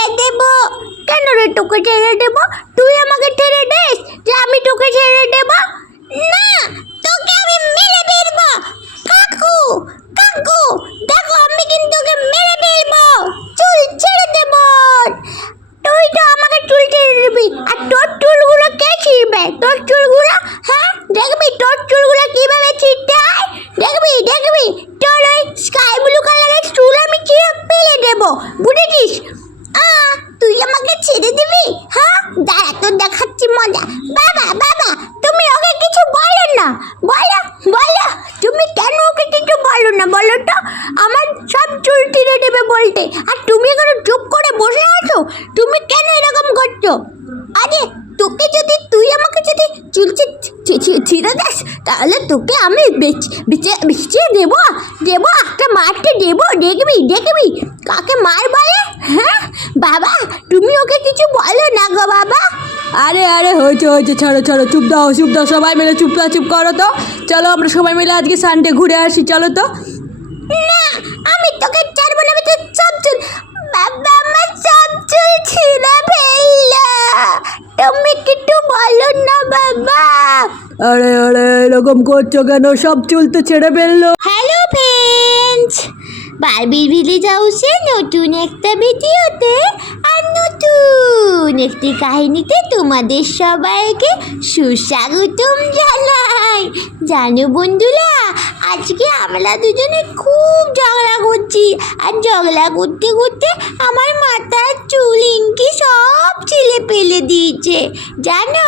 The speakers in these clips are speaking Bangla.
ছেড়ে দেব। কেন রে তোকে ছেড়ে দেব? তুই আমাকে ছেড়ে দিস যে আমি তোকে ছেড়ে দেব? না, তোকে আমি মেরে ফেলবো। কাকু কাকু দেখো, আমি কিন্তু তোকে মেরে ফেলবো। চুল ছেড়ে দেব। তুই তো আমাকে চুল ছেড়ে দিবি, আর তোর চুলগুলো কে ছিঁড়বে? তোর চুলগুলো, হ্যাঁ দেখবি তোর চুলগুলো কিভাবে ছিঁড়তে হয়। দেখবি দেখবি তোর ওই স্কাই ব্লু কালারের চুল আমি ছিঁড়ে ফেলে দেবো, বুঝেছিস? তুই আমাকে ছেড়ে দিবি? হ্যাঁ দাঁড়া, তোর দেখাচ্ছি মজা। বাবা বাবা, তুমি ওকে কিছু বলো না। বলো বলো, তুমি কেন ওকে কিছু বলো না বলো তো? আমার সব চুল ছিঁড়ে দেবে বলতে, আর তুমি এখানে চুপ করে বসে আছো। তুমি কেন এরকম করছো? আরে তোকে যদি, তুই আমাকে যদি চুল ছিঁড়ে দিস, তাহলে তোকে আমি বেঁচে দেবো দেবো, একটা মারতে দেবো। দেখবি দেখবি কাকে মার বলে। হ্যাঁ বাবা, তুমি ওকে কিছু বলো না গো বাবা। আরে আরে হয়েছে হয়েছে, ছাড়ো ছাড়ো, চুপ দাও সবাই মিলে চুপ করো তো। চলো আমরা সবাই মিলে আজকে সানডে ঘুরে আসি, চলো তো। না, আমি তোকে ছাড়বো না। আমি তো সব চুল, বাবা আমার সব চুল ছিঁড়ে ফেললো। তুমি কিছু বলো না বাবা। আরে আরে এরকম করছো কেন? সব চুল তো ছেড়ে ফেললো। হ্যালো ফ্রেন্ডস, বারবির ভিলেজ হাউসে নতুন একটা ভিডিওতে আর নতুন একটি কাহিনীতে তোমাদের সবাইকে সুস্বাগতম জানাই। জানো বন্ধুরা, আজকে আমরা দুজনে খুব ঝগড়া করছি, আর ঝগড়া করতে করতে আমার মাথার চুল ইঙ্কি সব ছিলে ফেলে দিয়েছে জানো।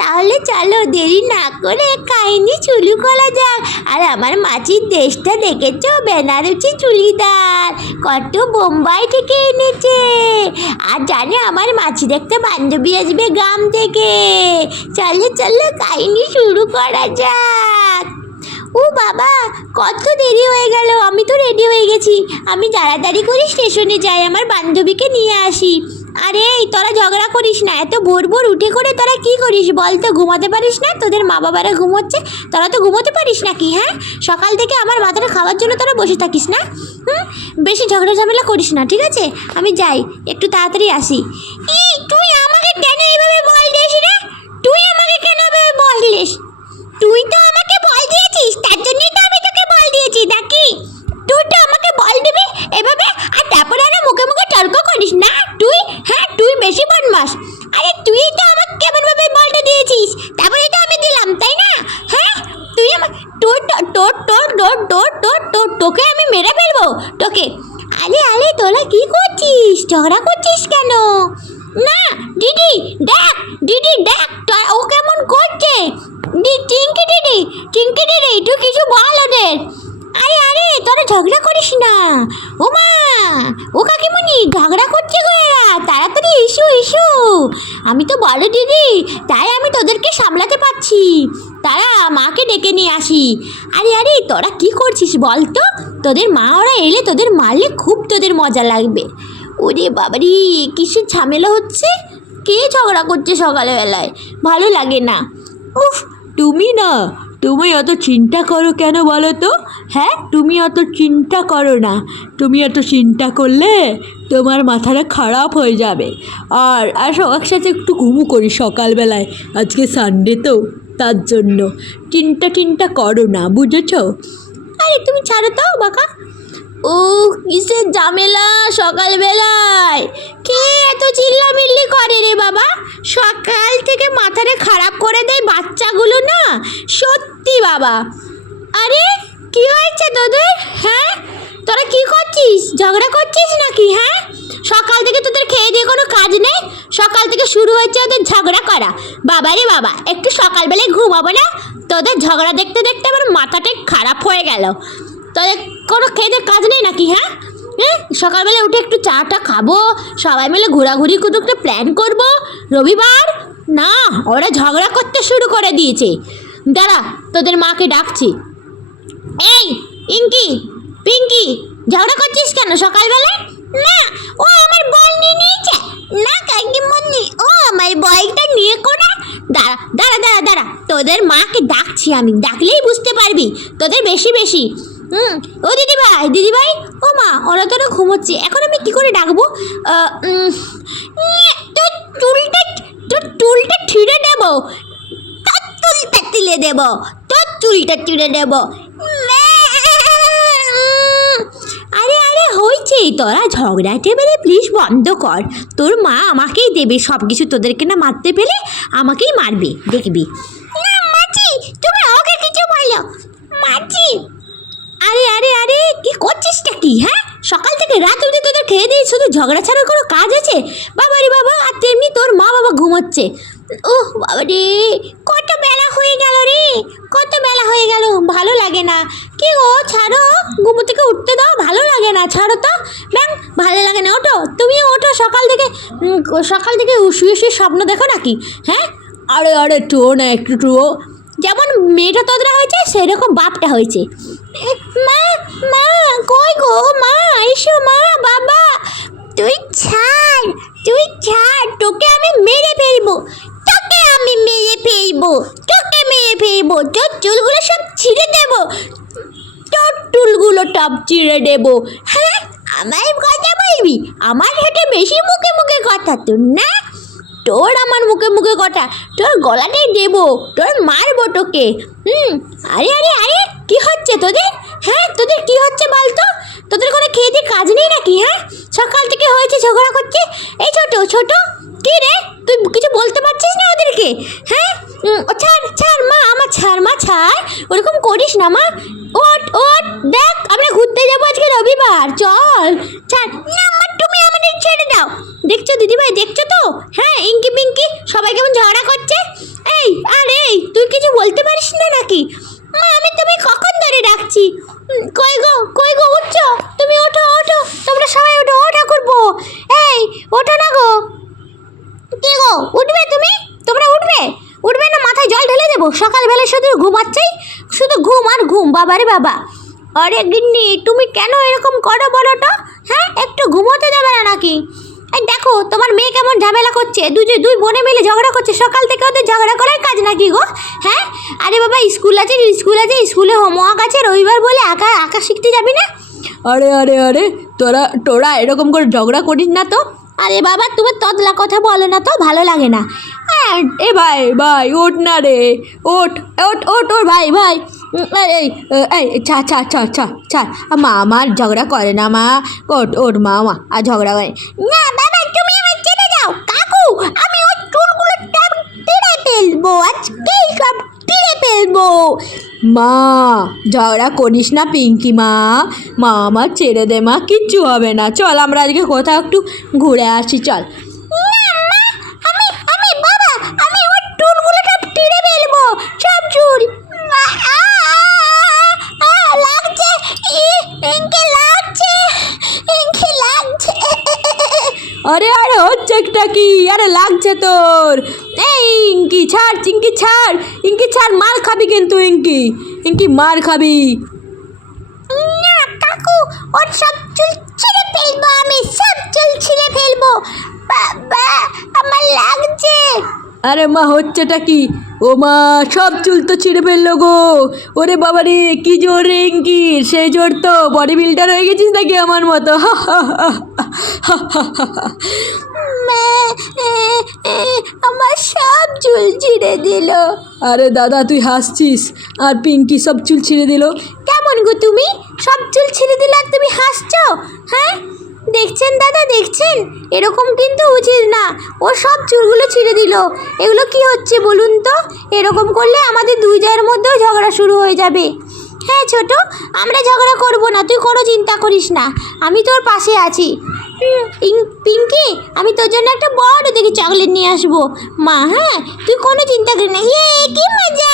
তাহলে চলো দেরি না করে কাহিনী শুরু করা যাক। আর আমার মাছির দেশটা দেখেছো? বেনারসি চুড়িদার কত বোম্বাই থেকে এনেছে। আর জানে আমার মাছি দেখতে বান্ধবী আসবে গ্রাম থেকে। চলো চলো কাহিনী শুরু করা যাক। ও বাবা, কত দেরি হয়ে গেল। আমি তো রেডি হয়ে গেছি। আমি তাড়াতাড়ি করে স্টেশনে যাই, আমার বান্ধবীকে নিয়ে আসি। আরে তোরা ঝগড়া করিস না, এত ভোর ভোর উঠে করে তোরা কি করিস বল তো? ঘুমাতে পারিস না? তোদের মা বাবারা ঘুমোচ্ছে, তোরা তো ঘুমোতে পারিস নাকি? হ্যাঁ, সকাল থেকে আমার মাথাটা খাওয়ার জন্য তোরা বসে থাকিস না? বেশি ঝগড়া ঝামেলা করিস না, ঠিক আছে? আমি যাই, একটু তাড়াতাড়ি আসি। তুই আমাকে কেন এইভাবে বল দিস রে? তুই আমাকে কেন এইভাবে বল দিস? তুই তো আমাকে বল দিয়েছিস, তার জন্যই তো আমি তোকে বল দিয়েছি নাকি? তুই তো আমাকে বল দিবি এভাবে, আর তারপরে আরো মুখে মুখে তর্ক করিস না তুই? হ্যাঁ, তুই বেশি বদমাস। আরে তুই তো আমাকে কেমন ভাবে বলটা দিয়েছিস, তারপরে তো আমি দিলাম, তাই না? হ্যাঁ, তুই আমার তোকে আমি মেরে ফেলবো তোকে। আরে আরে তোরা কি করছিস? ঝগড়া করছিস কেন? না দিদি দেখ, দিদি দেখ ও কেমন করছে। চিঙ্কি দিদি তুই কিছু বল ওদের। আরে আরে তোরা ঝগড়া করিস না। ও মা, ও কাকিমণি ঝগড়া করছে গো এরা, তাড়াতাড়ি ইস্যু। আমি তো বড় দিদি, তাই আমি তোদেরকে সামলাতে পারছি। তারা মাকে ডেকে নিয়ে আসি। আরে আরে তোরা কি করছিস বল তো? তোদের মা ওরা এলে তোদের মারলে খুব তোদের মজা লাগবে। ওরে বাবারি, কিসের ঝামেলা হচ্ছে? কে ঝগড়া করছে সকালবেলায়? ভালো লাগে না। উফ, তুমি অত চিন্তা করো কেন বলো তো? হ্যাঁ, তুমি অত চিন্তা করো না। তুমি অত চিন্তা করলে তোমার মাথাটা খারাপ হয়ে যাবে। আর একসাথে একটু ঘুমু করি সকালবেলায়, আজকে সানডে তো, তার জন্য চিন্তা করো না, বুঝেছো? আরে তুমি ছাড়ো তো বাকা। ও কিসের ঝামেলা সকালবেলায়? কে এত চিল্লামিল্লি করে রে বাবা? সকাল থেকে মাথাটা খারাপ করে দেয় বাচ্চাগুলো না, সত্যি বাবা। আরে কি হয়েছে তোদের? হ্যাঁ, তোরা কি করছিস? ঝগড়া করছিস নাকি? হ্যাঁ, সকাল থেকে তোদের খেয়ে দিয়ে কোনো কাজ নেই, সকাল থেকে শুরু হয়েছে ওদের ঝগড়া করা। বাবা রে বাবা, একটু সকালবেলায় ঘুমাবো না? তোদের ঝগড়া দেখতে দেখতে আমার মাথাটাই খারাপ হয়ে গেল। তোদের কোনো খেতে কাজ নেই নাকি? হ্যাঁ, সকালবেলা উঠে একটু চাটা খাবো, সবাই মিলে ঘোরাঘুরি কোনো একটা প্ল্যান করবো। রবিবার না, ওরা ঝগড়া করতে শুরু করে দিয়েছে। দাঁড়া, তোদের মাকে ডাকছি। এই ইঙ্কি, পিঙ্কি, ঝগড়া করছিস কেন সকালবেলায়? না, ও আমার বল নিয়ে নিয়েছে। না কাকিমণি, ও আমার বলটা নিয়ে কোনা। দাঁড়া, তোদের মাকে ডাকছি আমি, ডাকলেই বুঝতে পারবি। তোদের বেশি ও দিদিভাই ও মা, ওরা তো না ঘুমোচ্ছে, এখন আমি কি করে ডাকবো? তোর চুলটা ছিঁড়ে দেবো, তোর চুলটা তুলে দেবো, তোর চুলটা ছিঁড়ে দেবো। আরে হয়েছে, তোরা ঝগড়াটে বেড়ে প্লিজ বন্ধ কর। তোর মা আমাকেই দেবে সব কিছু, তোদেরকে না মারতে পেলে আমাকেই মারবে, দেখবি। না মাছি, তুমি ওকে কিছু বলো মাছি। আরে কি করছিসটা কি? হ্যাঁ, সকাল থেকে রাত অবধি তোদের খেয়ে দিয়ে শুধু ঝগড়া ছাড়া কোনো কাজ আছে? বাবা রে বাবা, আর তেমনি তোর মা বাবা ঘুমোচ্ছে। ওহ বাবা রে, কত বেলা হয়ে গেল রে, কত বেলা হয়ে গেল, ভালো লাগে না। কি গো, ছাড়ো, ঘুমো থেকে উঠতে দাও, ভালো লাগে না, ছাড়ো তো। ব্যাং, ভালো লাগে না, ওঠো, তুমিও ওঠো। সকাল থেকে শুয়ে স্বপ্ন দেখো নাকি? হ্যাঁ, আরে তো না, একটু তো যেমন মেয়েটা তদরা হয়েছে সেরকম বাপটা হয়েছে। মা কই গো মা, এসো মা। বাবা তুই ছাড়, তোকে আমি মেরে ফেলবো, তোর চুলগুলো সব ছিঁড়ে দেবো, তোর চুলগুলো টপ ছিঁড়ে দেবো। হ্যাঁ, আমার কথা বলবি? আমার হেঁটে বেশি মুখে কথা তোর না, তোর আমার মুখে কথা, তোর গলাটাই দেবো, তোর মারবো তোকে। আরে কি হচ্ছে তোদের? হ্যাঁ, তোদের কি হচ্ছে বলতো? তোদের কোনো খেয়ে দিয়ে কাজ নেই নাকি? হ্যাঁ, সকাল থেকে হয়েছে ঝগড়া করছে। এই ছোট কি রে, তুই কিছু বলতে পারছিস না ওদেরকে? হ্যাঁ, ছাড় মা, আমার ছাড়, ওরকম করিস না মা। ওট দেখ, আমরা ঘুরতে যাবো আজকে রবিবার, চল ছাড়। না মা, তুমি আমাদের ছেড়ে দাও। দেখছো দিদিভাই, দেখছো তো? হ্যাঁ, ইঙ্কি পিঙ্কি সবাই কেমন ঝগড়া করছে। এই তুই কিছু বলতে পারিস না নাকি? মা, আমি তুমি কখন ধরে ডাকছি। কই গো উঠছো? তুমি ওঠো, তোমরা সবাই ওঠো, ও ঠাকুরপো, এই ওঠো না গো। কি গো, উঠবে তুমি? তোমরা উঠবে না? মাথায় জল ঢেলে দেবো? সকালবেলা শুধু ঘুমাচ্ছেই, শুধু ঘুম আর ঘুম। বাবারে বাবা, আরে গিন্নি তুমি কেন এরকম করো বলো তো? হ্যাঁ, একটু ঘুমোতে দেবে না নাকি? এই দেখো তোমার মেয়ে কেমন ঝামেলা করছে, দুই বোনে মিলে ঝগড়া করছে। সকাল থেকে ওদের ঝগড়া করার কাজ নাকি গো? হ্যাঁ, আরে বাবা স্কুল আছে, স্কুলে হোমওয়ার্ক আছে, রবিবার বলে আঁকা শিখতে যাবি না? আরে তোরা এরকম করে ঝগড়া করিস না তো। আরে বাবা, তুমি তদলা কথা বলো না তো, ভালো লাগে না। এ ভাই ওঠ না রে, ওঠ ওর ভাই। এই ছাড়, মা আমার ঝগড়া করে না, মা ওঠ মা আর ঝগড়া করে না। বাবা তুমি আমার ছেড়ে দাও। কাকু, আমি ওর চুলগুলো টেনে ফেলবো, আজকেই সব টেনে ফেলবো। মা ঝগড়া করিস না পিঙ্কি, মা আমার ছেড়ে দে মা, কিচ্ছু হবে না, চল আমরা আজকে কোথাও একটু ঘুরে আসি, চল। আমি ওর চুলগুলো সব টেনে ফেলবো, সব চুল। লাগছে, লাগছে। আরে হচ্ছে একটা কি? আরে লাগছে তোর। এই ইঙ্কি ছাড়, মার খাবি কিন্তু ইঙ্কি মার খাবি। না কাকু, ওর সব চুল ছিঁড়ে ফেলবো, আমি সব চুল ছিঁড়ে ফেলবো। বাবা আমার লাগছে। আরে মা হচ্ছেটা কি? ও মা, সব চুল তো ছিঁড়ে ফেললো গো। ওরে বাবা রে, কি জোর রে ইঙ্কির, সেই জোর তো, বডি বিল্ডার হয়ে গেছিস নাকি আমার মতো? আমার সব চুল ছিঁড়ে দিল। আরে দাদা তুই হাসছিস, আর পিঙ্কি সব চুল ছিঁড়ে দিল। কেমন গো তুমি, সব চুল ছিঁড়ে দিল আর তুমি হাসছো? হ্যাঁ, দেখছেন দাদা, দেখছেন, এরকম কিন্তু উচিত না। ও সব চুলগুলো ছিঁড়ে দিল। এগুলো কি হচ্ছে বলুন তো? এরকম করলে আমাদের দুই জায়ের মধ্যেও ঝগড়া শুরু হয়ে যাবে। হ্যাঁ ছোট, আমরা ঝগড়া করব না, তুই কোনো চিন্তা করিস না, আমি তোর পাশে আছি। পিঙ্কি, আমি তোর জন্য একটা বড় দেখে চকলেট নিয়ে আসবো মা। হ্যাঁ, তুই কোনো চিন্তা করিস না। কি মজা!